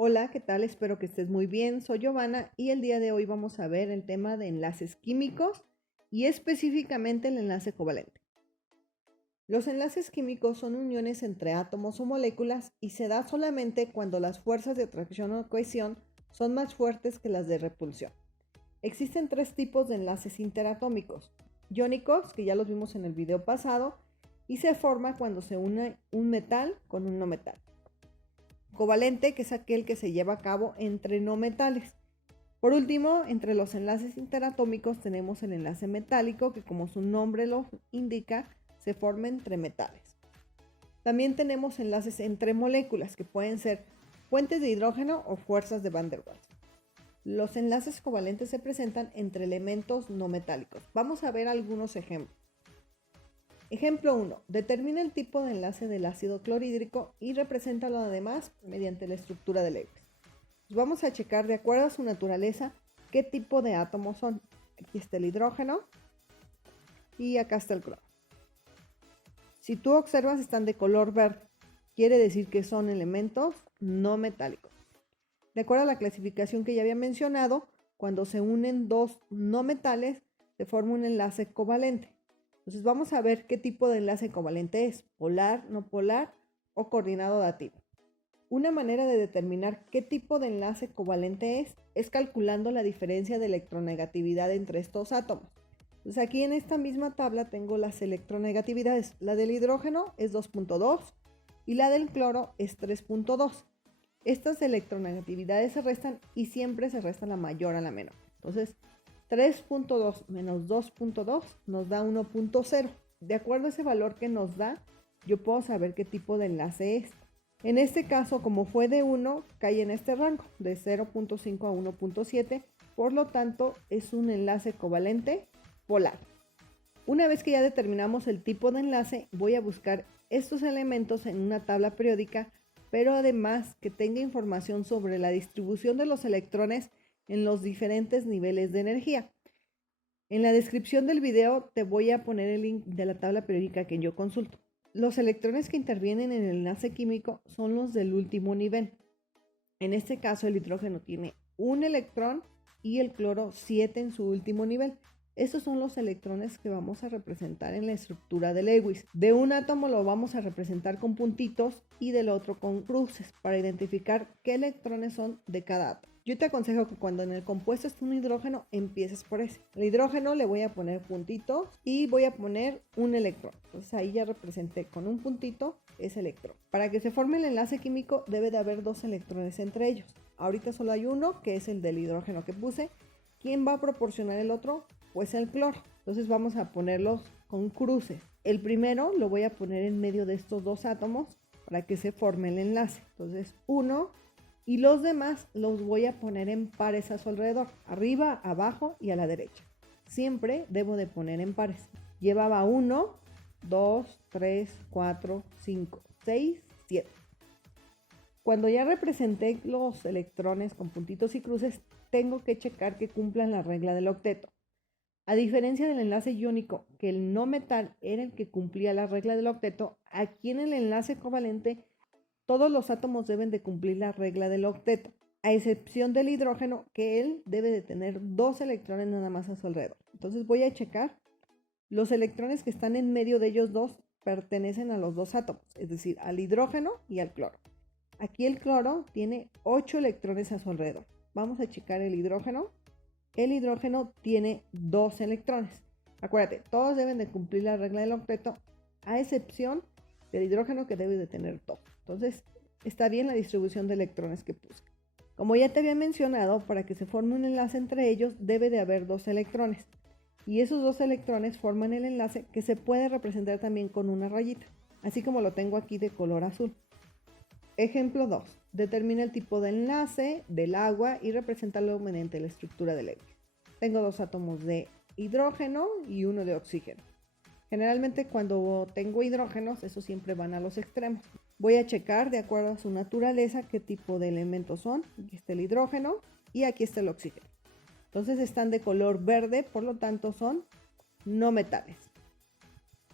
Hola, ¿qué tal? Espero que estés muy bien. Soy Giovanna y el día de hoy vamos a ver el tema de enlaces químicos y específicamente el enlace covalente. Los enlaces químicos son uniones entre átomos o moléculas y se da solamente cuando las fuerzas de atracción o cohesión son más fuertes que las de repulsión. Existen tres tipos de enlaces interatómicos: iónicos, que ya los vimos en el video pasado, y se forma cuando se une un metal con un no metal. Covalente, que es aquel que se lleva a cabo entre no metales. Por último, entre los enlaces interatómicos tenemos el enlace metálico, que como su nombre lo indica, se forma entre metales. También tenemos enlaces entre moléculas, que pueden ser puentes de hidrógeno o fuerzas de Van der Waals. Los enlaces covalentes se presentan entre elementos no metálicos. Vamos a ver algunos ejemplos. Ejemplo 1. Determina el tipo de enlace del ácido clorhídrico y represéntalo además mediante la estructura de Lewis. Pues vamos a checar, de acuerdo a su naturaleza, qué tipo de átomos son. Aquí está el hidrógeno y acá está el cloro. Si tú observas, están de color verde. Quiere decir que son elementos no metálicos. De acuerdo a la clasificación que ya había mencionado, cuando se unen dos no metales, se forma un enlace covalente. Entonces vamos a ver qué tipo de enlace covalente es: polar, no polar o coordinado dativo. Una manera de determinar qué tipo de enlace covalente es calculando la diferencia de electronegatividad entre estos átomos. Entonces aquí en esta misma tabla tengo las electronegatividades. La del hidrógeno es 2.2 y la del cloro es 3.2. Estas electronegatividades se restan y siempre se resta la mayor a la menor. Entonces 3.2 menos 2.2 nos da 1.0. De acuerdo a ese valor que nos da, yo puedo saber qué tipo de enlace es. En este caso, como fue de 1, cae en este rango, de 0.5 a 1.7, por lo tanto es un enlace covalente polar. Una vez que ya determinamos el tipo de enlace, voy a buscar estos elementos en una tabla periódica, pero además que tenga información sobre la distribución de los electrones en los diferentes niveles de energía. En la descripción del video te voy a poner el link de la tabla periódica que yo consulto. Los electrones que intervienen en el enlace químico son los del último nivel. En este caso, el hidrógeno tiene un electrón y el cloro 7 en su último nivel. Estos son los electrones que vamos a representar en la estructura de Lewis. De un átomo lo vamos a representar con puntitos y del otro con cruces para identificar qué electrones son de cada átomo. Yo te aconsejo que cuando en el compuesto esté un hidrógeno, empieces por ese. El hidrógeno le voy a poner puntitos y voy a poner un electrón. Entonces ahí ya representé con un puntito ese electrón. Para que se forme el enlace químico debe de haber dos electrones entre ellos. Ahorita solo hay uno, que es el del hidrógeno que puse. ¿Quién va a proporcionar el otro? Pues el cloro. Entonces vamos a ponerlos con cruces. El primero lo voy a poner en medio de estos dos átomos para que se forme el enlace. Entonces 1, y los demás los voy a poner en pares a su alrededor, arriba, abajo y a la derecha. Siempre debo de poner en pares. Llevaba 1, 2, 3, 4, 5, 6, 7. Cuando ya representé los electrones con puntitos y cruces, tengo que checar que cumplan la regla del octeto. A diferencia del enlace iónico, que el no metal era el que cumplía la regla del octeto, aquí en el enlace covalente todos los átomos deben de cumplir la regla del octeto, a excepción del hidrógeno, que él debe de tener 2 electrones nada más a su alrededor. Entonces voy a checar. Los electrones que están en medio de ellos dos pertenecen a los dos átomos, es decir, al hidrógeno y al cloro. Aquí el cloro tiene 8 electrones a su alrededor. Vamos a checar el hidrógeno. El hidrógeno tiene 2 electrones. Acuérdate, todos deben de cumplir la regla del octeto, a excepción del hidrógeno, que debe de tener 2. Entonces, está bien la distribución de electrones que puse. Como ya te había mencionado, para que se forme un enlace entre ellos, debe de haber 2 electrones. Y esos 2 electrones forman el enlace, que se puede representar también con una rayita, así como lo tengo aquí de color azul. Ejemplo 2. Determina el tipo de enlace del agua y represéntalo mediante la estructura de Lewis. Tengo 2 átomos de hidrógeno y uno de oxígeno. Generalmente cuando tengo hidrógenos, esos siempre van a los extremos. Voy a checar de acuerdo a su naturaleza qué tipo de elementos son. Aquí está el hidrógeno y aquí está el oxígeno. Entonces están de color verde, por lo tanto son no metales.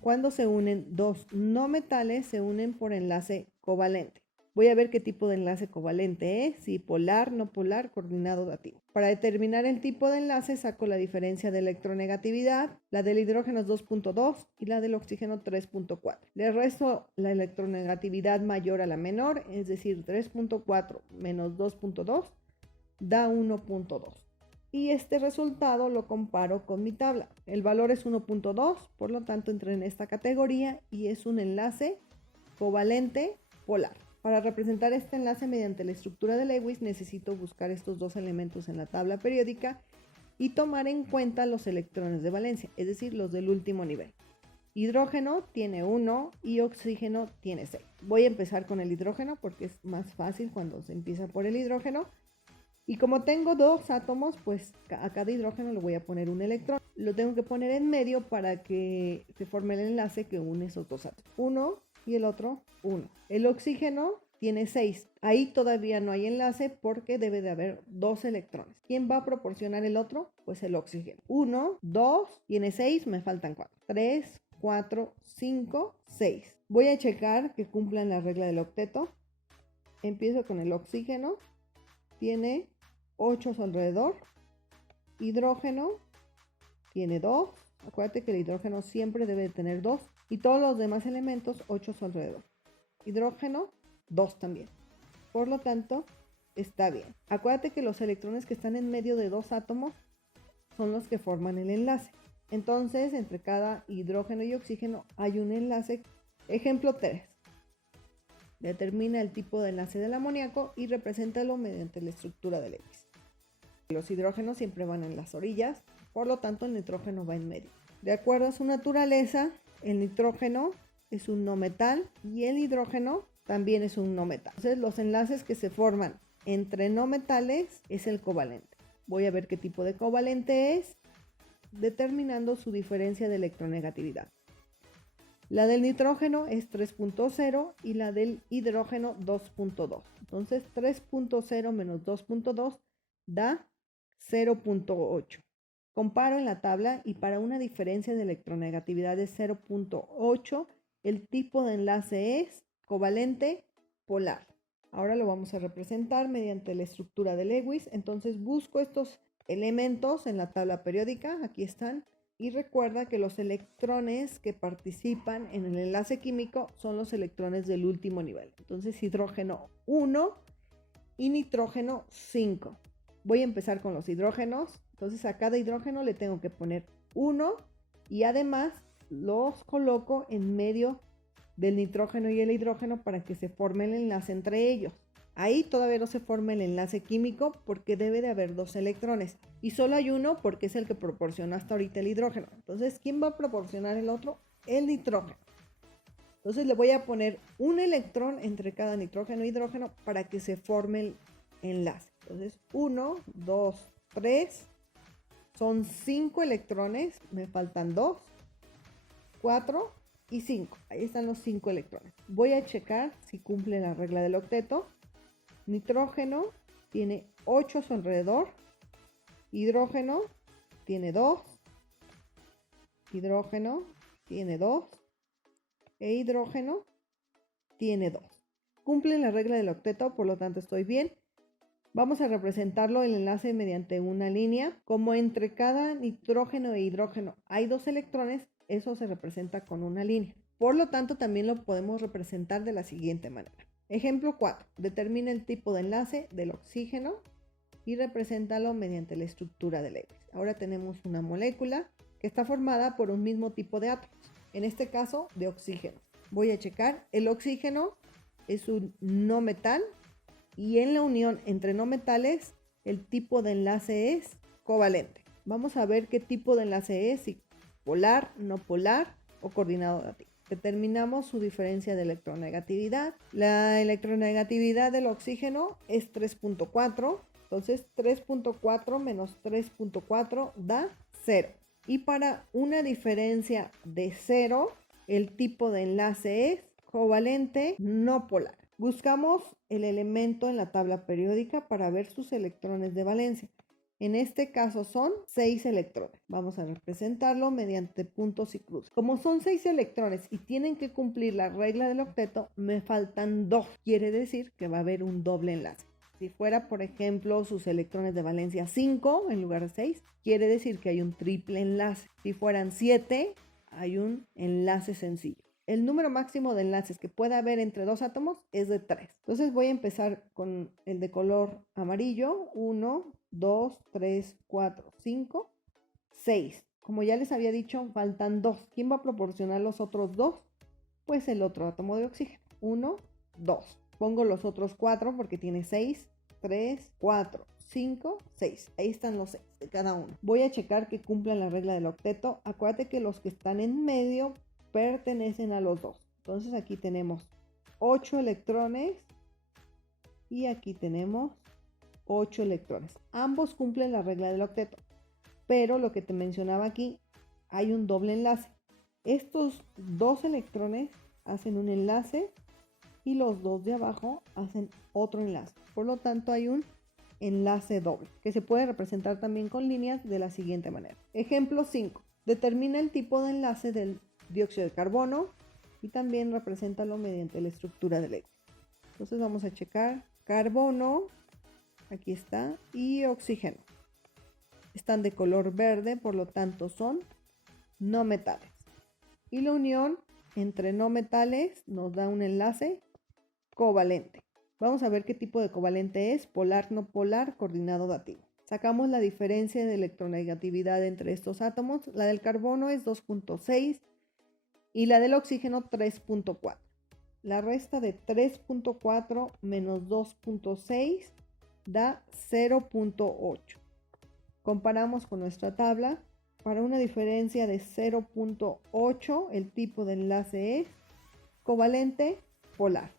Cuando se unen dos no metales, se unen por enlace covalente. Voy a ver qué tipo de enlace covalente es, si polar, no polar, coordinado dativo. Para determinar el tipo de enlace saco la diferencia de electronegatividad, la del hidrógeno es 2.2 y la del oxígeno 3.4. Le resto la electronegatividad mayor a la menor, es decir, 3.4 menos 2.2 da 1.2. Y este resultado lo comparo con mi tabla. El valor es 1.2, por lo tanto entra en esta categoría y es un enlace covalente polar. Para representar este enlace mediante la estructura de Lewis necesito buscar estos dos elementos en la tabla periódica y tomar en cuenta los electrones de valencia, es decir, los del último nivel. Hidrógeno tiene 1 y oxígeno tiene 6. Voy a empezar con el hidrógeno porque es más fácil cuando se empieza por el hidrógeno. Y como tengo dos átomos, pues a cada hidrógeno le voy a poner un electrón. Lo tengo que poner en medio para que se forme el enlace que une esos dos átomos. Uno y el otro 1. El oxígeno tiene 6. Ahí todavía no hay enlace porque debe de haber 2 electrones. ¿Quién va a proporcionar el otro? Pues el oxígeno. 1, 2, tiene 6, me faltan 4. 3, 4, 5, 6. Voy a checar que cumplan la regla del octeto. Empiezo con el oxígeno. Tiene 8 a su alrededor. Hidrógeno tiene 2. Acuérdate que el hidrógeno siempre debe de tener 2. Y todos los demás elementos 8 a su alrededor. Hidrógeno 2 también. Por lo tanto, está bien. Acuérdate que los electrones que están en medio de dos átomos son los que forman el enlace. Entonces, entre cada hidrógeno y oxígeno hay un enlace. Ejemplo 3. Determina el tipo de enlace del amoníaco y represéntalo mediante la estructura de Lewis. Los hidrógenos siempre van en las orillas, por lo tanto el nitrógeno va en medio. De acuerdo a su naturaleza, el nitrógeno es un no metal y el hidrógeno también es un no metal. Entonces los enlaces que se forman entre no metales es el covalente. Voy a ver qué tipo de covalente es, determinando su diferencia de electronegatividad. La del nitrógeno es 3.0 y la del hidrógeno 2.2. Entonces 3.0 menos 2.2 da 0.8. Comparo en la tabla y para una diferencia de electronegatividad de 0.8, el tipo de enlace es covalente polar. Ahora lo vamos a representar mediante la estructura de Lewis. Entonces busco estos elementos en la tabla periódica. Aquí están. Y recuerda que los electrones que participan en el enlace químico son los electrones del último nivel. Entonces hidrógeno 1 y nitrógeno 5. Voy a empezar con los hidrógenos. Entonces a cada hidrógeno le tengo que poner 1 y además los coloco en medio del nitrógeno y el hidrógeno para que se forme el enlace entre ellos. Ahí todavía no se forma el enlace químico porque debe de haber 2 electrones y solo hay uno porque es el que proporciona hasta ahorita el hidrógeno. Entonces, ¿quién va a proporcionar el otro? El nitrógeno. Entonces le voy a poner un electrón entre cada nitrógeno e hidrógeno para que se forme el enlace. Entonces 1, 2, 3, son 5 electrones, me faltan 2, 4 y 5. Ahí están los 5 electrones. Voy a checar si cumple la regla del octeto. Nitrógeno tiene 8 a su alrededor. Hidrógeno tiene 2. Hidrógeno tiene 2. E hidrógeno tiene 2. Cumple la regla del octeto, por lo tanto estoy bien. Vamos a representarlo el enlace mediante una línea. Como entre cada nitrógeno e hidrógeno hay 2 electrones, eso se representa con una línea. Por lo tanto, también lo podemos representar de la siguiente manera. Ejemplo 4. Determina el tipo de enlace del oxígeno y represéntalo mediante la estructura de Lewis. Ahora tenemos una molécula que está formada por un mismo tipo de átomos, en este caso de oxígeno. Voy a checar. El oxígeno es un no metal y en la unión entre no metales el tipo de enlace es covalente. Vamos a ver qué tipo de enlace es, si polar, no polar o coordinado dativo. Determinamos su diferencia de electronegatividad. La electronegatividad del oxígeno es 3.4. Entonces 3.4 menos 3.4 da 0. Y para una diferencia de 0, el tipo de enlace es covalente no polar. Buscamos el elemento en la tabla periódica para ver sus electrones de valencia. En este caso son 6 electrones. Vamos a representarlo mediante puntos y cruces. Como son 6 electrones y tienen que cumplir la regla del octeto, me faltan 2. Quiere decir que va a haber un doble enlace. Si fuera, por ejemplo, sus electrones de valencia 5 en lugar de 6, quiere decir que hay un triple enlace. Si fueran 7, hay un enlace sencillo. El número máximo de enlaces que puede haber entre dos átomos es de 3. Entonces voy a empezar con el de color amarillo. 1, 2, 3, 4, 5, 6. Como ya les había dicho, faltan 2. ¿Quién va a proporcionar los otros 2? Pues el otro átomo de oxígeno. 1, 2. Pongo los otros 4 porque tiene 6, 3, 4, 5, 6. Ahí están los 6 de cada uno. Voy a checar que cumplan la regla del octeto. Acuérdate que los que están en medio pertenecen a los 2. Entonces aquí tenemos 8 electrones y aquí tenemos 8 electrones. Ambos cumplen la regla del octeto, pero lo que te mencionaba aquí, hay un doble enlace. Estos 2 electrones hacen un enlace y los 2 de abajo hacen otro enlace. Por lo tanto, hay un enlace doble, que se puede representar también con líneas de la siguiente manera. Ejemplo 5. Determina el tipo de enlace del dióxido de carbono y también represéntalo mediante la estructura del Lewis. Entonces vamos a checar carbono, aquí está, y oxígeno. Están de color verde, por lo tanto son no metales. Y la unión entre no metales nos da un enlace covalente. Vamos a ver qué tipo de covalente es: polar, no polar, coordinado dativo. Sacamos la diferencia de electronegatividad entre estos átomos. La del carbono es 2.6 y la del oxígeno 3.4. La resta de 3.4 menos 2.6 da 0.8. Comparamos con nuestra tabla. Para una diferencia de 0.8, el tipo de enlace es covalente polar.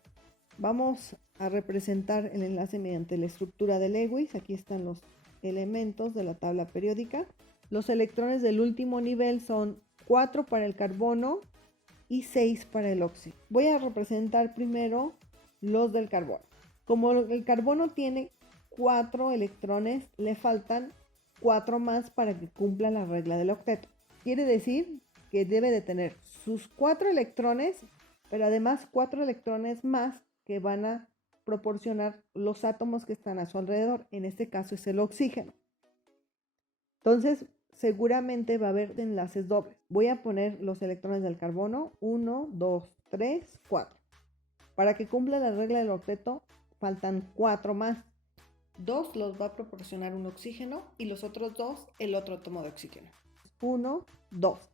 Vamos a representar el enlace mediante la estructura de Lewis. Aquí están los elementos de la tabla periódica. Los electrones del último nivel son 4 para el carbono y 6 para el oxígeno. Voy a representar primero los del carbono. Como el carbono tiene 4 electrones, le faltan 4 más para que cumpla la regla del octeto. Quiere decir que debe de tener sus 4 electrones, pero además 4 electrones más que van a proporcionar los átomos que están a su alrededor. En este caso es el oxígeno. Entonces, seguramente va a haber enlaces dobles. Voy a poner los electrones del carbono: 1, 2, 3, 4. Para que cumpla la regla del octeto, faltan 4 más. 2 los va a proporcionar un oxígeno y los otros 2 el otro átomo de oxígeno. 1, 2.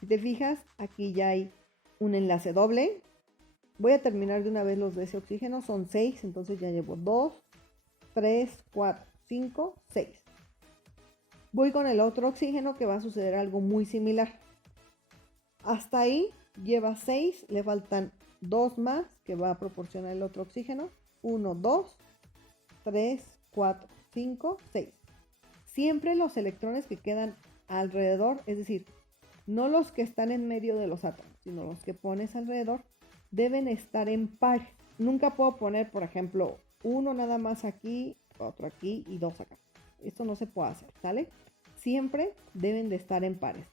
Si te fijas, aquí ya hay un enlace doble. Voy a terminar de una vez los de ese oxígeno. Son 6, entonces ya llevo 2, 3, 4, 5, 6. Voy con el otro oxígeno, que va a suceder algo muy similar. Hasta ahí lleva 6, le faltan 2 más que va a proporcionar el otro oxígeno. 1, 2, 3, 4, 5, 6. Siempre los electrones que quedan alrededor, es decir, no los que están en medio de los átomos, sino los que pones alrededor, deben estar en pares. Nunca puedo poner, por ejemplo, uno nada más aquí, otro aquí y 2 acá. Esto no se puede hacer, ¿sale? Siempre deben de estar en pares.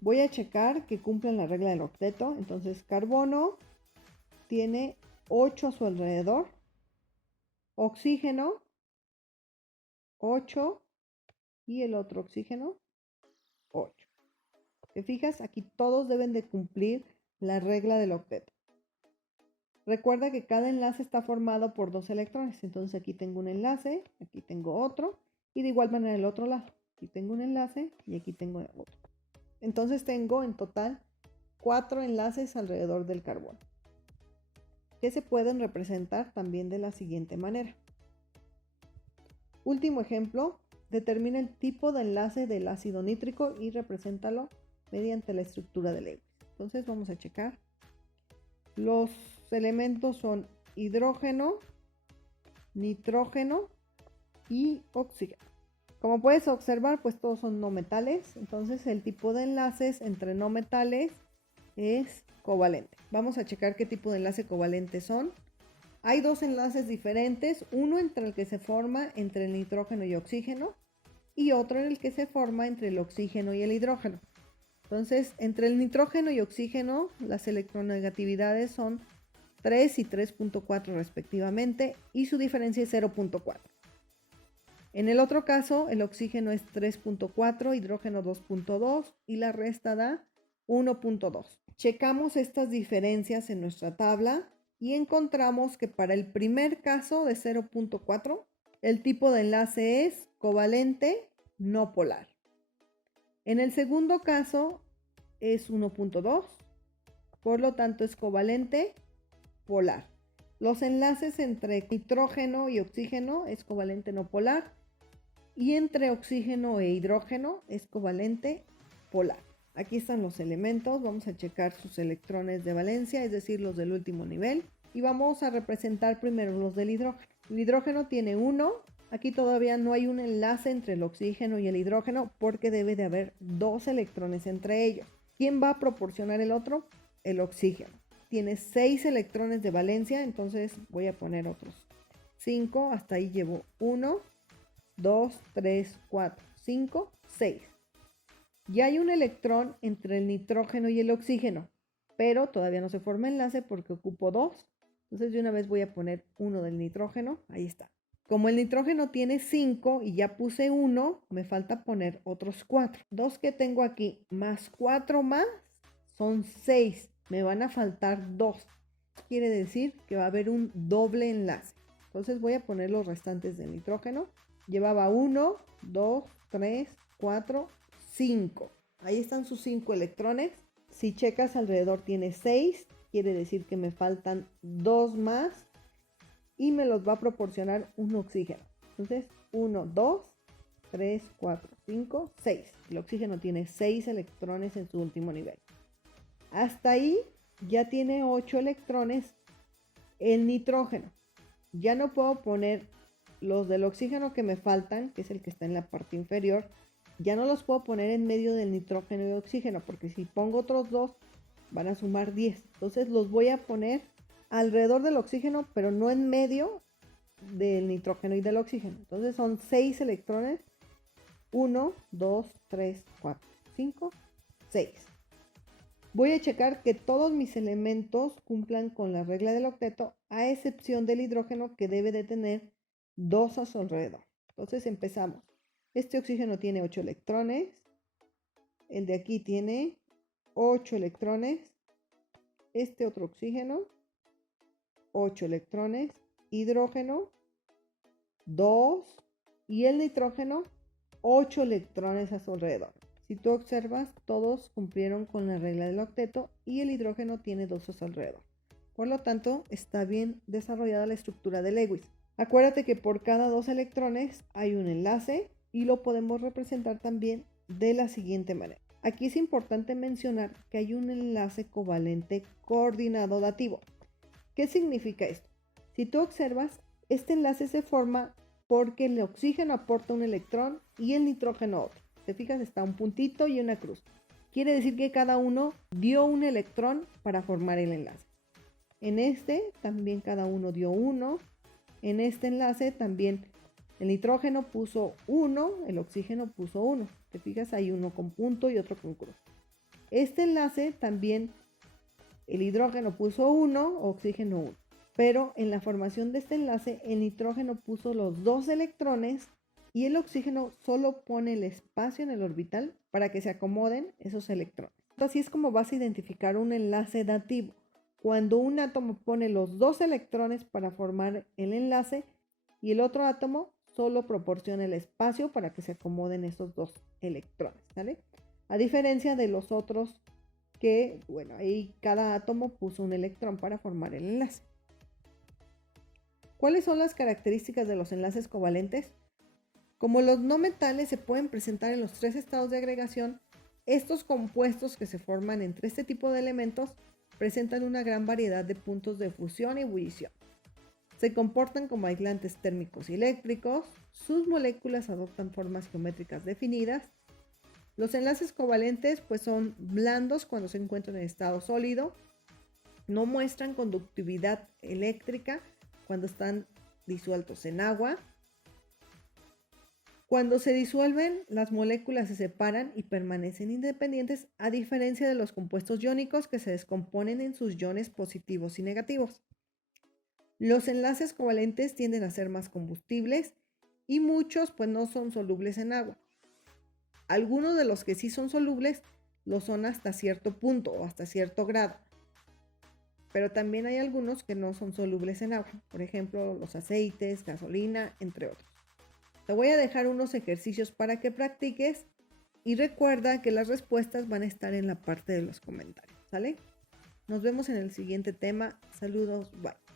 Voy a checar que cumplan la regla del octeto. Entonces, carbono tiene 8 a su alrededor. Oxígeno, 8. Y el otro oxígeno, 8. ¿Te fijas? Aquí todos deben de cumplir la regla del octeto. Recuerda que cada enlace está formado por 2 electrones. Entonces aquí tengo un enlace, aquí tengo otro. Y de igual manera el otro lado. Aquí tengo un enlace y aquí tengo otro. Entonces tengo en total 4 enlaces alrededor del carbono, que se pueden representar también de la siguiente manera. Último ejemplo, determina el tipo de enlace del ácido nítrico y represéntalo mediante la estructura de Lewis. Entonces vamos a checar. Los elementos son hidrógeno, nitrógeno y oxígeno. Como puedes observar, pues todos son no metales. Entonces el tipo de enlaces entre no metales es covalente. Vamos a checar qué tipo de enlace covalente son. Hay 2 enlaces diferentes, uno entre el que se forma entre el nitrógeno y oxígeno y otro en el que se forma entre el oxígeno y el hidrógeno. Entonces, entre el nitrógeno y oxígeno, las electronegatividades son 3 y 3.4 respectivamente, y su diferencia es 0.4. En el otro caso, el oxígeno es 3.4, hidrógeno 2.2 y la resta da 1.2. Checamos estas diferencias en nuestra tabla y encontramos que para el primer caso de 0.4, el tipo de enlace es covalente no polar. En el segundo caso es 1.2, por lo tanto es covalente polar. Los enlaces entre nitrógeno y oxígeno es covalente no polar y entre oxígeno e hidrógeno es covalente polar. Aquí están los elementos, vamos a checar sus electrones de valencia, es decir, los del último nivel, y vamos a representar primero los del hidrógeno. El hidrógeno tiene 1, aquí todavía no hay un enlace entre el oxígeno y el hidrógeno porque debe de haber 2 electrones entre ellos. ¿Quién va a proporcionar el otro? El oxígeno. Tiene 6 electrones de valencia, entonces voy a poner otros 5, hasta ahí llevo 1, 2, 3, 4, 5, 6. Ya hay un electrón entre el nitrógeno y el oxígeno, pero todavía no se forma enlace porque ocupo 2. Entonces de una vez voy a poner 1 del nitrógeno, ahí está. Como el nitrógeno tiene 5 y ya puse 1, me falta poner otros 4. 2 que tengo aquí más 4 más son 6. Me van a faltar 2. Quiere decir que va a haber un doble enlace. Entonces voy a poner los restantes del nitrógeno. Llevaba 1, 2, 3, 4, 5. Ahí están sus 5 electrones. Si checas alrededor tiene 6. Quiere decir que me faltan 2 más. Y me los va a proporcionar un oxígeno. Entonces 1, 2, 3, 4, 5, 6. El oxígeno tiene 6 electrones en su último nivel. Hasta ahí ya tiene 8 electrones el nitrógeno. Ya no puedo poner los del oxígeno que me faltan, que es el que está en la parte inferior. Ya no los puedo poner en medio del nitrógeno y oxígeno, porque si pongo otros 2 van a sumar 10. Entonces los voy a poner alrededor del oxígeno, pero no en medio del nitrógeno y del oxígeno. Entonces son 6 electrones. 1, 2, 3, 4, 5, 6. Voy a checar que todos mis elementos cumplan con la regla del octeto, a excepción del hidrógeno, que debe de tener 2 a su alrededor. Entonces empezamos. Este oxígeno tiene 8 electrones. El de aquí tiene 8 electrones. Este otro oxígeno, 8 electrones. Hidrógeno, 2. Y el nitrógeno, 8 electrones a su alrededor. Si tú observas, todos cumplieron con la regla del octeto y el hidrógeno tiene 2 a su alrededor. Por lo tanto, está bien desarrollada la estructura de Lewis. Acuérdate que por cada 2 electrones hay un enlace y lo podemos representar también de la siguiente manera. Aquí es importante mencionar que hay un enlace covalente coordinado dativo. ¿Qué significa esto? Si tú observas, este enlace se forma porque el oxígeno aporta un electrón y el nitrógeno otro. Te fijas, está un puntito y una cruz. Quiere decir que cada uno dio un electrón para formar el enlace. En este también cada uno dio uno. En este enlace también el nitrógeno puso 1, el oxígeno puso 1. Te fijas, hay uno con punto y otro con cruz. Este enlace también el hidrógeno puso 1, oxígeno 1. Pero en la formación de este enlace el nitrógeno puso los 2 electrones y el oxígeno solo pone el espacio en el orbital para que se acomoden esos electrones. Así es como vas a identificar un enlace dativo. Cuando un átomo pone los 2 electrones para formar el enlace y el otro átomo solo proporciona el espacio para que se acomoden esos 2 electrones, ¿vale? A diferencia de los otros que, bueno, ahí cada átomo puso un electrón para formar el enlace. ¿Cuáles son las características de los enlaces covalentes? Como los no metales se pueden presentar en los 3 estados de agregación, estos compuestos que se forman entre este tipo de elementos presentan una gran variedad de puntos de fusión y ebullición. Se comportan como aislantes térmicos y eléctricos, sus moléculas adoptan formas geométricas definidas. Los enlaces covalentes pues son blandos cuando se encuentran en estado sólido, no muestran conductividad eléctrica cuando están disueltos en agua. Cuando se disuelven, las moléculas se separan y permanecen independientes, a diferencia de los compuestos iónicos que se descomponen en sus iones positivos y negativos. Los enlaces covalentes tienden a ser más combustibles y muchos pues no son solubles en agua. Algunos de los que sí son solubles lo son hasta cierto punto o hasta cierto grado. Pero también hay algunos que no son solubles en agua, por ejemplo, los aceites, gasolina, entre otros. Te voy a dejar unos ejercicios para que practiques y recuerda que las respuestas van a estar en la parte de los comentarios, ¿sale? Nos vemos en el siguiente tema. Saludos, bye.